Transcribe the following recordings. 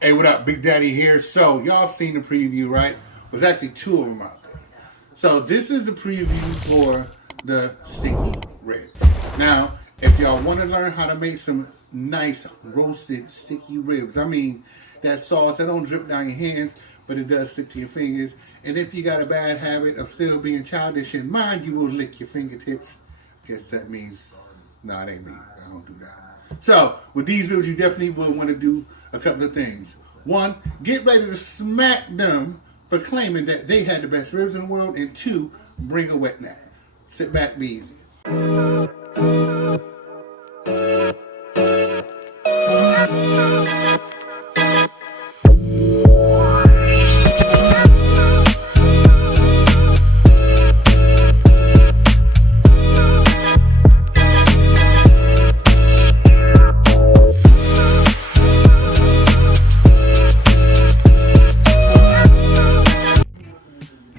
Hey, what up? Big Daddy here. So, y'all seen the preview, right? There's actually two of them out there. So, this is the preview for the sticky ribs. Now, if y'all want to learn how to make some nice roasted sticky ribs, I mean, that sauce, that don't drip down your hands, but it does stick to your fingers. And if you got a bad habit of still being childish in mind, you will lick your fingertips. Guess that means, no, it ain't me. I don't do that. So, with these ribs, you definitely will want to do a couple of things. One, get ready to smack them for claiming that they had the best ribs in the world. And two, bring a wet nap. Sit back, be easy.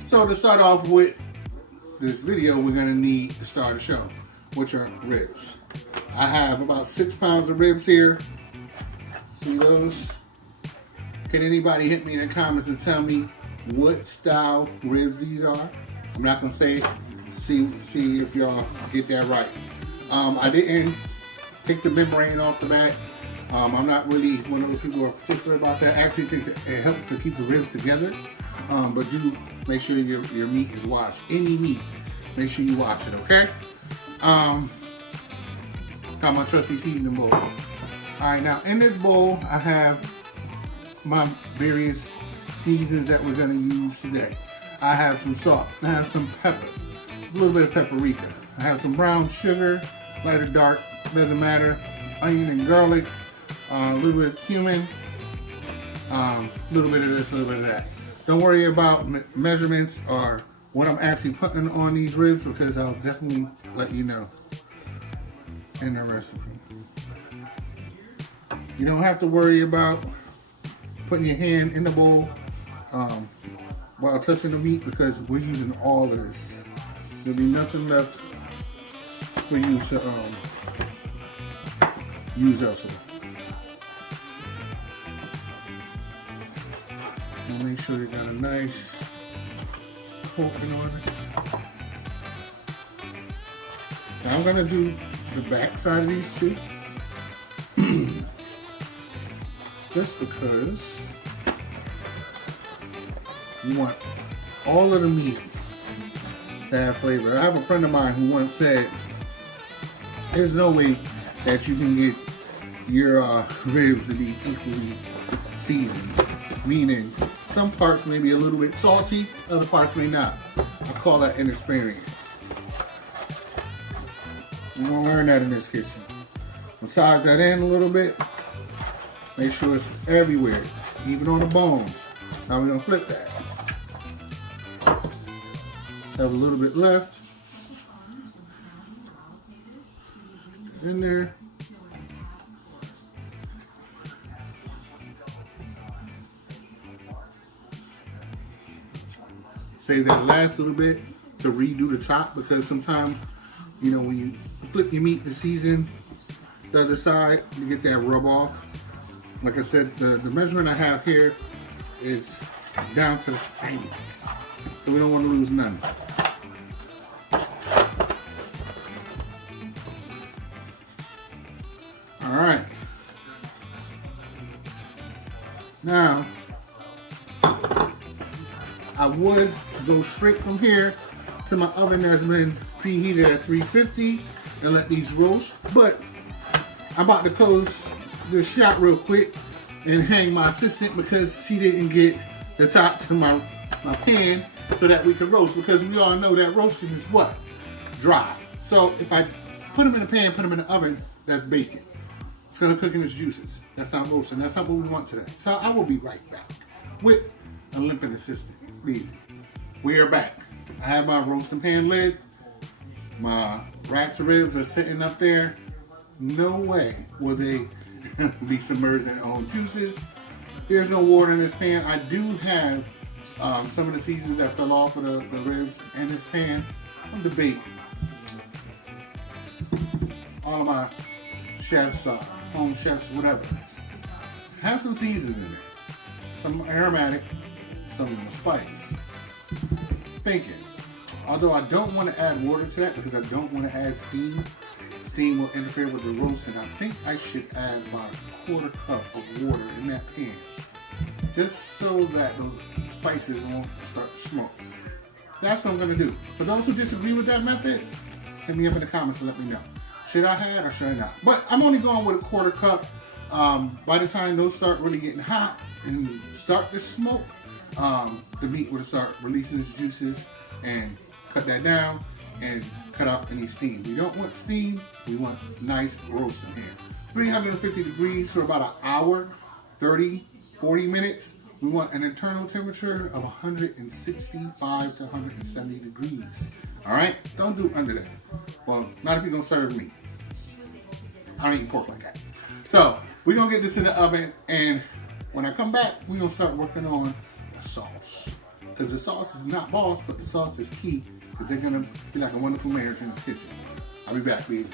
So to start off with this video, we're gonna need to start the show, which are ribs. I have about 6 pounds of ribs here. See those? Can anybody hit me in the comments and tell me what style ribs these are? I'm not gonna say it. See if y'all get that right. I didn't take the membrane off the back. I'm not really one of those people who are particular about that. I actually think that it helps to keep the ribs together. But do make sure your meat is washed. Any meat, make sure you wash it, okay? Got my trusty seasoning bowl. All right, now in this bowl, I have my various seasons that we're gonna use today. I have some salt, I have some pepper, a little bit of paprika. I have some brown sugar, light or dark, doesn't matter. Onion and garlic, a little bit of cumin, a little bit of this, a little bit of that. Don't worry about measurements or what I'm actually putting on these ribs because I'll definitely let you know in the recipe. You don't have to worry about putting your hand in the bowl while touching the meat because we're using all of this. There'll be nothing left for you to use elsewhere. Make sure you got a nice coating on it. Now I'm gonna do the back side of these two. Just because you want all of the meat to have flavor. I have a friend of mine who once said, there's no way that you can get your ribs to be equally seasoned. Meaning, some parts may be a little bit salty, other parts may not. I call that inexperience. You're gonna learn that in this kitchen. Massage that in a little bit. Make sure it's everywhere, even on the bones. Now we're gonna flip that. Have a little bit left. In there. Save that last little bit to redo the top because sometimes, you know, when you flip your meat to season the other side, you get that rub off. Like I said, the measurement I have here is down to the science. So we don't want to lose none. All right. Now, I would go straight from here to my oven that's been preheated at 350 and let these roast. But I'm about to close this shot real quick and hang my assistant because she didn't get the top to my pan so that we can roast, because we all know that roasting is what? Dry. So if I put them in the pan, put them in the oven, that's bacon. It's gonna cook in its juices. That's not roasting. That's not what we want today. So I will be right back with a limping assistant. Easy. We are back. I have my roasting pan lid. My racks of ribs are sitting up there. No way will they be submerged in their own juices. There's no water in this pan. I do have some of the seasons that fell off of the ribs in this pan. I'm debating. All of my chefs, home chefs, whatever, have some seasons in there. some aromatic, some spice. Thinking. Although I don't want to add water to that because I don't want to add steam. Steam will interfere with the roast, and I think I should add about a 1/4 cup of water in that pan. Just so that those spices won't start to smoke. That's what I'm going to do. For those who disagree with that method, hit me up in the comments and let me know. Should I add or should I not? But I'm only going with a 1/4 cup. By the time those start really getting hot and start to smoke, the meat will start releasing its juices and cut that down and cut out any steam. We don't want steam, we want nice roast in here. 350 degrees for about an hour, 30, 40 minutes. We want an internal temperature of 165 to 170 degrees. All right, don't do under that. Well, not if you're gonna serve meat. I don't eat pork like that. So we're gonna get this in the oven, and when I come back, we're gonna start working on the sauce. Because the sauce is not boss, but the sauce is key, because they're gonna be like a wonderful marriage in this kitchen. I'll be back, please.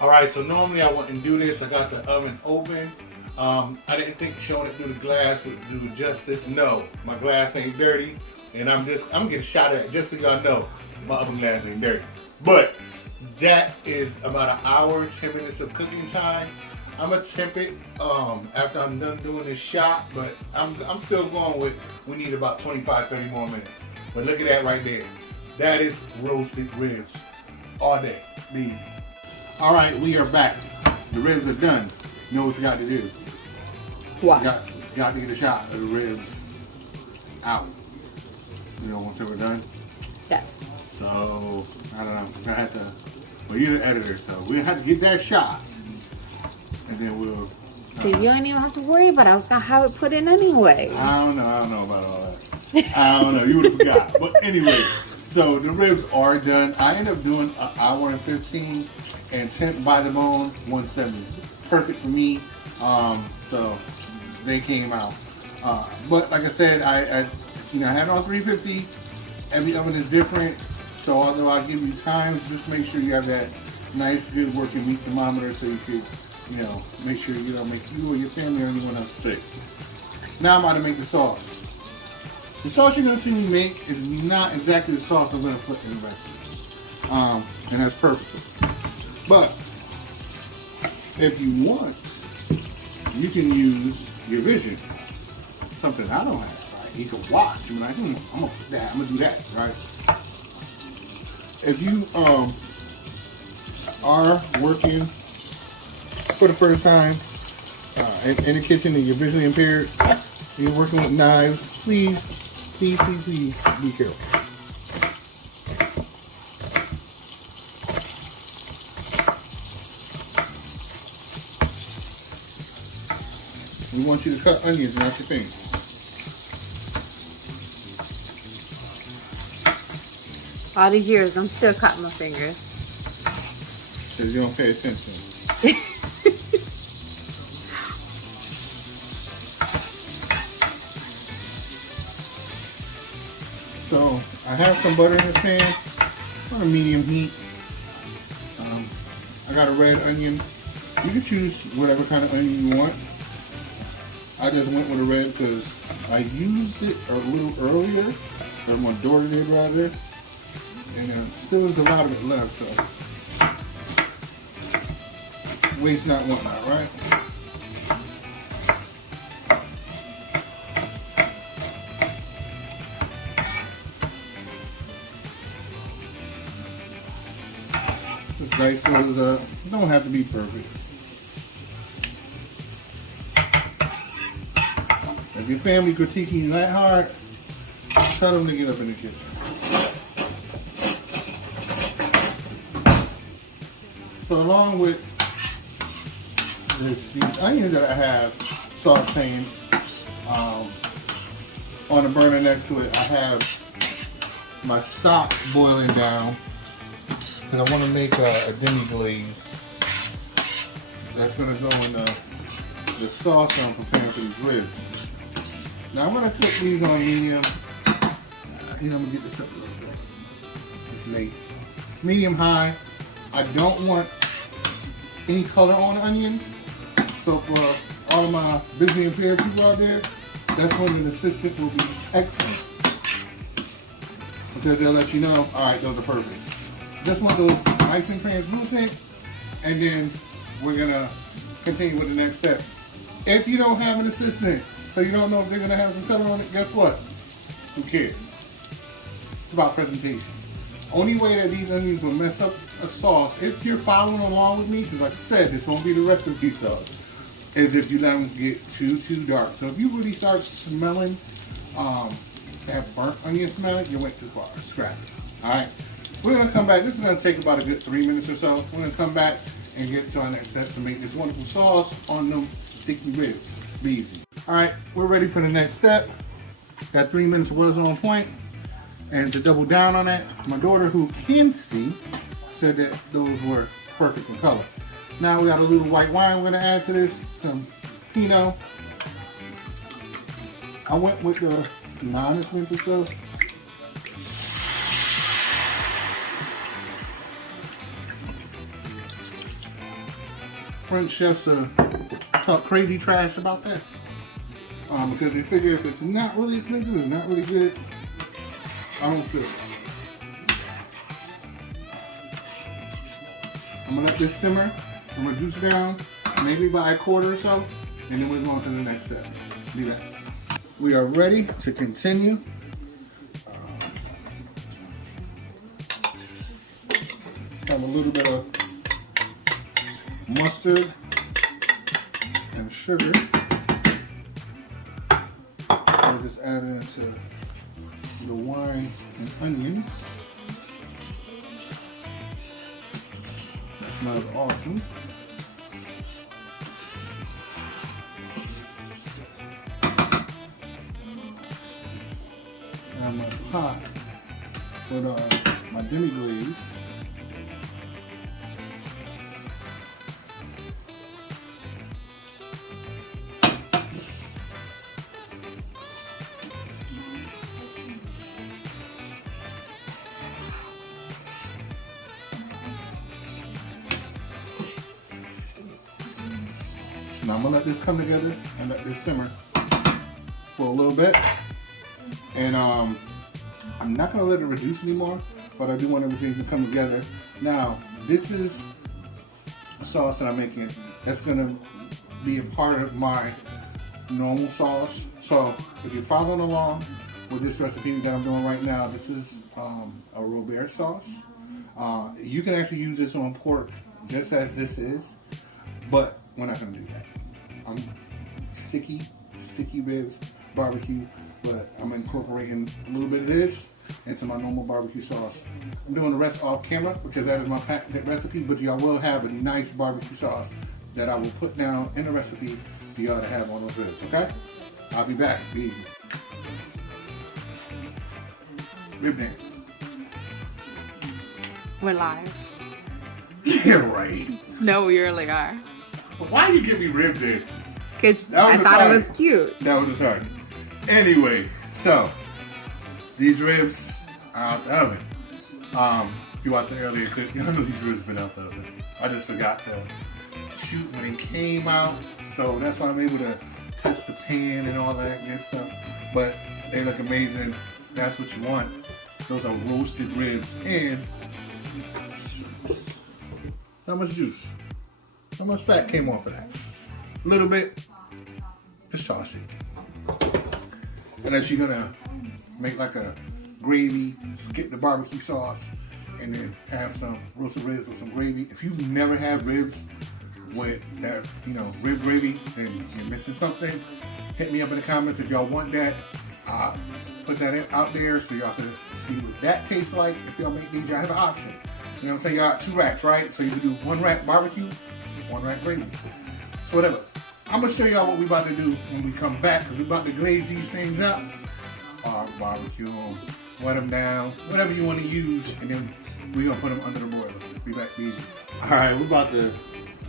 All right, so normally I wouldn't do this. I got the oven open. I didn't think showing it through the glass would do justice. No, my glass ain't dirty, and I'm gonna get a shot at it just so y'all know my oven glass ain't dirty. But that is about an hour, 10 minutes of cooking time. I'm gonna temp it after I'm done doing this shot, but I'm still going with, we need about 25, 30 more minutes. But look at that right there. That is roasted ribs all day. Easy. All right, we are back. The ribs are done. You know what you got to do? What? You got to get a shot of the ribs out. You know, once they were done. Yes. So, I don't know. I had to, well, you're the editor, so we have to get that shot. And then we'll. See, you ain't even have to worry about it. I was going to have it put in anyway. I don't know about all that. I don't know. You would have forgot. But anyway, so the ribs are done. I ended up doing an hour and 15 and temp by the bone 170. Perfect for me. So they came out. But like I said, I had it on 350. Every oven is different. So although I give you times, just make sure you have that nice, good working meat thermometer so you can, make sure you don't make you or your family or anyone else sick. Now I'm about to make the sauce. The sauce you're going to see me make is not exactly the sauce I'm going to put in the recipe. And that's purposeful. But if you want, you can use your vision. Something I don't have, right? You can watch and be like, I'm gonna put that, I'm gonna do that, right? If you are working for the first time in the kitchen and you're visually impaired, and you're working with knives, please be careful. We want you to cut onions, not your fingers. All these years, I'm still cutting my fingers. Because you don't pay attention. So, I have some butter in the pan on a medium heat. I got a red onion. You can choose whatever kind of onion you want. I just went with a red because I used it a little earlier than my daughter did rather. And still there's a lot of it left, so waste not, want not, right? Just dice those up. Don't have to be perfect. If your family critiquing you that hard, tell them to get up in the kitchen. So along with these onions that I have sauteing on the burner next to it, I have my stock boiling down because I want to make a demi glaze that's going to go in the sauce I'm preparing for these ribs. Now I'm going to cook these on medium. I'm going to get this up a little bit. It's late. Medium high. I don't want any color on the onions. So for all of my visually impaired people out there, that's when an assistant will be excellent. Because they'll let you know, all right, those are perfect. Just want those nice and translucent, and then we're gonna continue with the next step. If you don't have an assistant, so you don't know if they're gonna have some color on it, guess what? Who cares? It's about presentation. Only way that these onions will mess up a sauce, if you're following along with me, because like I said, this won't be the recipe sauce, is if you let them get too dark. So if you really start smelling that burnt onion smell, you went too far. Scrap it. Alright? We're going to come back. This is going to take about a good 3 minutes or so. We're going to come back and get to our next step to make this wonderful sauce on them sticky ribs. Be easy. Alright, we're ready for the next step. That 3 minutes was on point. And to double down on that, my daughter, who can see, said that those were perfect in color. Now we got a little white wine we're going to add to this. Some Pinot. I went with the non-expensive stuff. French chefs talk crazy trash about that because they figure if it's not really expensive, it's not really good. I don't feel it. I'm gonna let this simmer and reduce down maybe by a quarter or so, and then we're going to the next step. Be back. We are ready to continue. Have a little bit of mustard and sugar. I'll just add it into the wine and onions. That smells awesome. I'm gonna pot with my demi glaze. Now I'm gonna let this come together and let this simmer for a little bit. And I'm not gonna let it reduce anymore, but I do want everything to come together. Now, this is a sauce that I'm making that's gonna be a part of my normal sauce. So if you're following along with this recipe that I'm doing right now, this is a Robert sauce. You can actually use this on pork just as this is, but we're not gonna do that. Sticky ribs, barbecue, but I'm incorporating a little bit of this into my normal barbecue sauce. I'm doing the rest off camera because that is my patented recipe, but y'all will have a nice barbecue sauce that I will put down in the recipe for y'all to have on those ribs, okay? I'll be back. Be easy. Rib dance. We're live. Yeah, right. No, we really are. Why you give me rib dance? Because I thought it was cute. That was retarded. Anyway, so these ribs are out the oven. If you watched the earlier clip, y'all know these ribs been out the oven. I just forgot to shoot when it came out, so that's why I'm able to touch the pan and all that good stuff. But they look amazing. That's what you want. Those are roasted ribs and how much juice? How much fat came off of that? A little bit. Just toss it. Unless you're gonna make like a gravy, skip the barbecue sauce, and then have some roasted ribs with some gravy. If you've never had ribs with that, rib gravy, then you're missing something. Hit me up in the comments if y'all want that. Put that out there so y'all can see what that tastes like. If y'all make these, y'all have an option. You know what I'm saying? Y'all got 2 racks, right? So you can do 1 rack barbecue, 1 rack gravy. So whatever. I'm gonna show y'all what we about to do when we come back, because we about to glaze these things up. Barbecue them, wet them down, whatever you want to use, and then we're gonna put them under the broiler. Be back easy. Alright, we're about to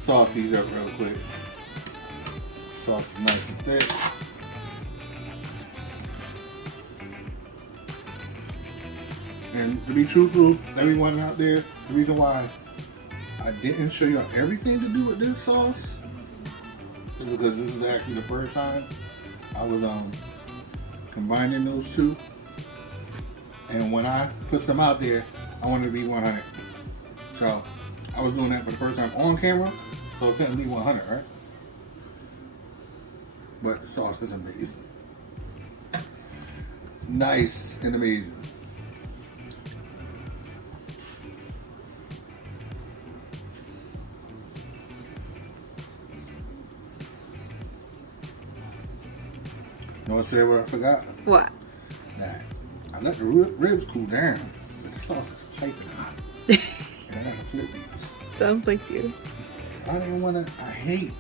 sauce these up real quick. Sauce is nice and thick. And to be truthful, everyone out there, the reason why I didn't show y'all everything to do with this sauce is because this is actually the first time I was combining those two. And when I put some out there, I want it to be 100. So I was doing that for the first time on camera, so it couldn't be 100, right? But the sauce is amazing. Nice and amazing. You know what I forgot? What? That I let the ribs cool down, but the sauce is piping hot. And I gotta flip these. Sounds like you. I didn't wanna, I hate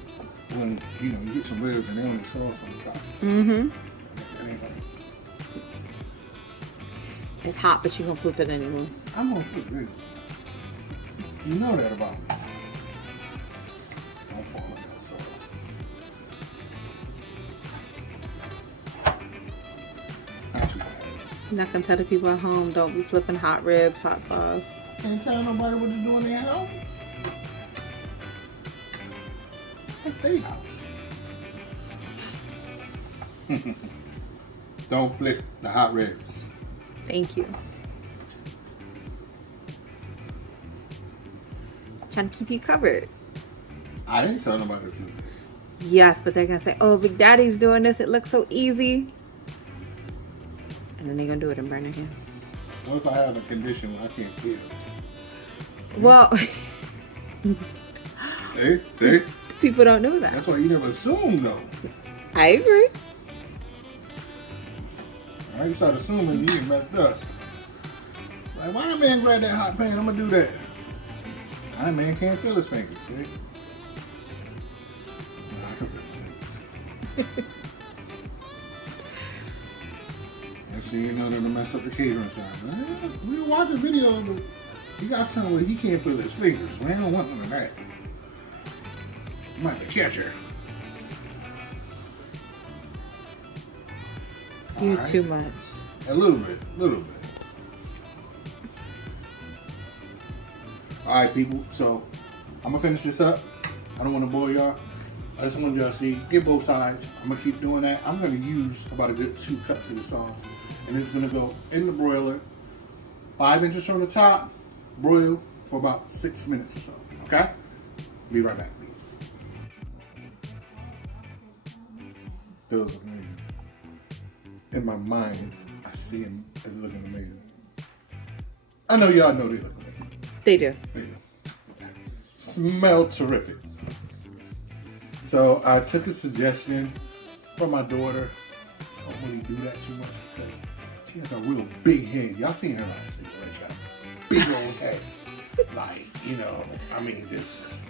when, you know, you get some ribs and they only sauce on the top. Mm-hmm. That ain't right. It's hot, but you gonna flip it anyway. I'm gonna flip ribs. You know that about me. Don't fall in that sauce. Not too bad. I'm not gonna tell the people at home, don't be flipping hot ribs, hot sauce. Can't tell nobody what to do in their house. That's their house. Don't flip the hot ribs. Thank you. Trying to keep you covered. I didn't tell nobody to flip it. Yes, but they're gonna say, "Oh, Big Daddy's doing this. It looks so easy," and then they're gonna do it and burn their hands. What if I have a condition where I can't feel? Well, Hey, see? people don't know that. That's why you never assume, though. I agree. All right, you start assuming you get messed up. Like, why that man grab that hot pan? I'm gonna do that. That man can't feel his fingers, see? I can feel his fingers. Let's see, you know, to mess up the catering side. We watch the video, but you got something where he can't feel his fingers. Man, I don't want none of that. You might be a catcher. You Alright. too much. A little bit. Alright, people, so I'm gonna finish this up. I don't want to bore y'all. I just want y'all to see, get both sides. I'm gonna keep doing that. I'm gonna use about a good 2 cups of the sauce. And it's gonna go in the broiler, 5 inches from the top, broil for about 6 minutes or so, okay? Be right back, please. Feels amazing. In my mind, I see him as looking amazing. I know y'all know they look amazing. They do. They do. Smell terrific. So I took a suggestion from my daughter. I don't really do that too much because she has a real big head. Y'all seen her last week, right? She got a big old head. Like, you know, I mean, just...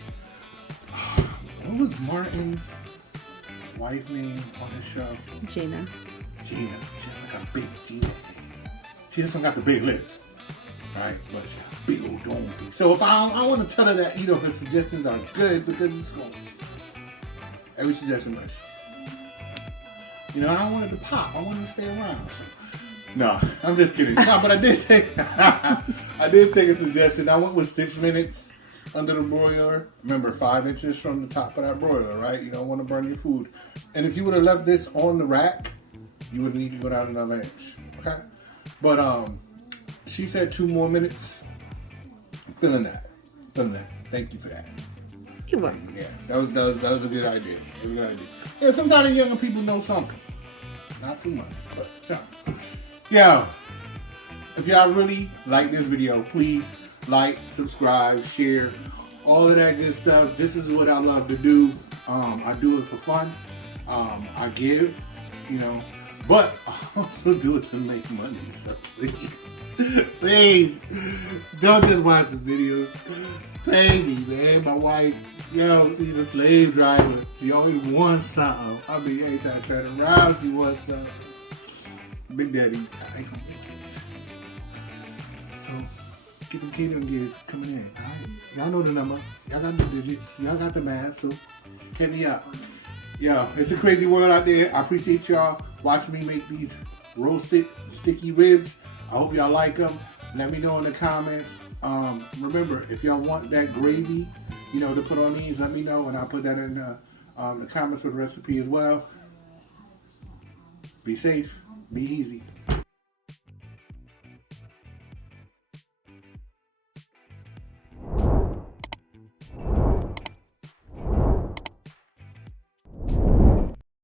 What was Martin's wife name on the show? Gina. Gina. She has like a big Gina head. She just don't got the big lips. Right? But she got a big old dome thing. So if I want to tell her that, you know, her suggestions are good because it's going every suggestion much. You know, I don't want it to pop. I want it to stay around. So. No, I'm just kidding. No, but I did take I did take a suggestion. I went with 6 minutes under the broiler. Remember, 5 inches from the top of that broiler, right? You don't want to burn your food. And if you would have left this on the rack, you would need to go down another inch. Okay? But she said 2 more minutes. I'm feeling that. Thank you for that. You're welcome. Yeah, that was a good idea. That was a good idea. Yeah, sometimes younger people know something. Not too much, but something. Yeah. If y'all really like this video, please like, subscribe, share, all of that good stuff. This is what I love to do. I do it for fun. I give, you know, but I also do it to make money. So please, don't just watch the videos. Pay me, man. My wife, yo, she's a slave driver. She always wants something. I mean, every time I turn around, she wants something. Big Daddy, I ain't gonna make it. So, get them catering gears coming in. All right? Y'all know the number. Y'all got the digits. Y'all got the math. So, hit me up. Yo, it's a crazy world out there. I appreciate y'all watching me make these roasted sticky ribs. I hope y'all like them. Let me know in the comments. Remember, if y'all want that gravy, you know, to put on these, let me know, and I'll put that in the comments for the recipe as well. Be safe. Be easy.